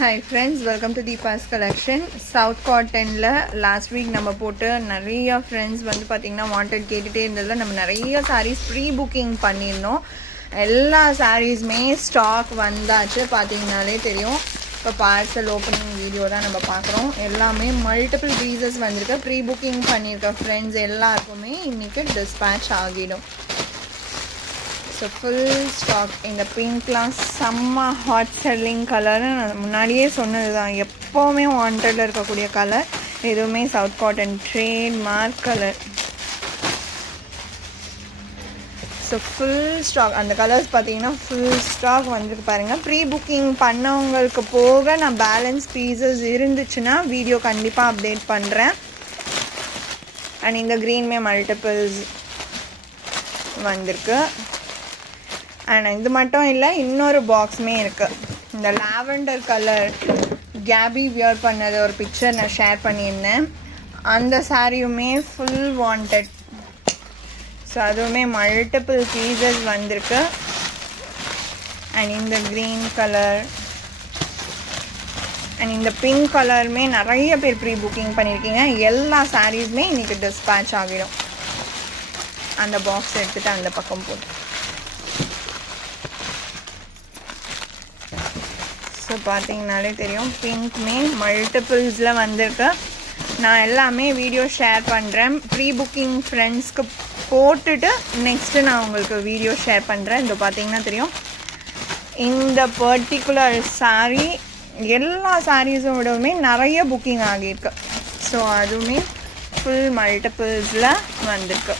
Hi friends, welcome to Deepa's collection. South Cotton la last week நம்ம போட்டு நிறைய friends வந்து பாத்தீங்கன்னா wanted கேட்டுட்டே இருந்ததுல நம்ம நிறைய sarees pre booking பண்ணிருந்தோம். எல்லா sareesமே ஸ்டாக் வந்தாச்சு பாத்தீங்கனாலே தெரியும். இப்போ பார்சல் ஓப்பனிங் வீடியோ தான் நம்ம பார்க்குறோம். எல்லாமே மல்டிபிள் பீசஸ் வந்திருக்கு. ப்ரீ புக்கிங் பண்ணியிருக்க ஃப்ரெண்ட்ஸ் எல்லாருக்குமே இன்றைக்கி டிஸ்பேட்ச் ஆகிடும். So full stock. இந்த பிங்க்லாம் செம்ம ஹாட் செல்லிங் கலர்னு நான் முன்னாடியே சொன்னது தான். எப்போவுமே வாண்டடில் இருக்கக்கூடிய கலர். எதுவுமே south cotton trade mark colour. So full stock. அந்த கலர்ஸ் பார்த்தீங்கன்னா ஃபுல் ஸ்டாக் வந்துருக்கு பாருங்கள். ப்ரீ புக்கிங் பண்ணவங்களுக்கு போக நான் பேலன்ஸ் பீசஸ் இருந்துச்சுன்னா வீடியோ கண்டிப்பாக அப்டேட் பண்ணுறேன். அண்ட் இந்த க்ரீன்மே மல்டிபிள்ஸ் வந்திருக்கு. அண்ட் இது மட்டும் இல்லை, இன்னொரு பாக்ஸுமே இருக்குது. இந்த லாவெண்டர் கலர் கேபி வியர் பண்ணது ஒரு பிக்சர் நான் ஷேர் பண்ணியிருந்தேன். அந்த சாரியுமே ஃபுல் வாண்டட். ஸோ அதுவுமே மல்டிபிள் பீசஸ் வந்திருக்கு. அண்ட் இந்த க்ரீன் கலர் அண்ட் இந்த பிங்க் கலருமே நிறைய பேர் ப்ரீ புக்கிங் பண்ணியிருக்கீங்க. எல்லா சாரீஸுமே இன்றைக்கி டிஸ்பேட்ச் ஆகிடும். அந்த பாக்ஸ் எடுத்துகிட்டு அந்த பக்கம் போட்டு. ஸோ பார்த்தீங்கனாலே தெரியும், பிங்க்மே மல்டிபிள்ஸில் வந்திருக்கு. நான் எல்லாமே வீடியோ ஷேர் பண்ணுறேன். ப்ரீ புக்கிங் ஃப்ரெண்ட்ஸ்க்கு போட்டுட்டு நெக்ஸ்ட்டு நான் உங்களுக்கு வீடியோ ஷேர் பண்ணுறேன். இந்த பார்த்தீங்கன்னா தெரியும், இந்த பர்டிகுலர் சாரீ எல்லா சாரீஸோடவுமே நிறைய புக்கிங் ஆகியிருக்கு. ஸோ அதுவுமே ஃபுல் மல்டிபிள்ஸில் வந்திருக்கு.